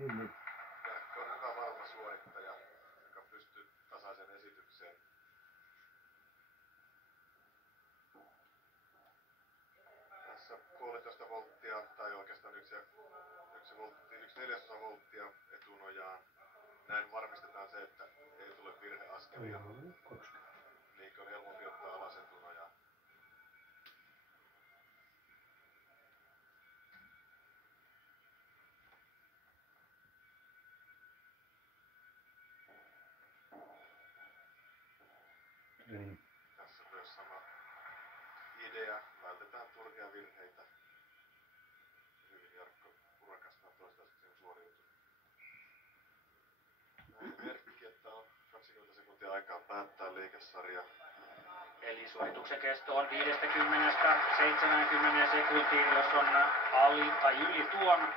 Jaakko on hyvä varma suorittaja, joka pystyy tasaisen esitykseen. Tässä 1,5 volttia, tai oikeastaan 1/4 volttia etunojaan. Näin varmistetaan se, että ei tule virheaskelia. Niin on helpompi ottaa alas etunojaa. Tässä myös sama idea. Vältetään turhia virheitä. Hyvin Jarkko urakastaan toistaiseksi suoriutunut. Näin merkki, että on 20 sekuntia aikaa päättää liikesarja. Eli suorituksen kesto on 50–70 sekuntiin, jos on ali tai yli tuon.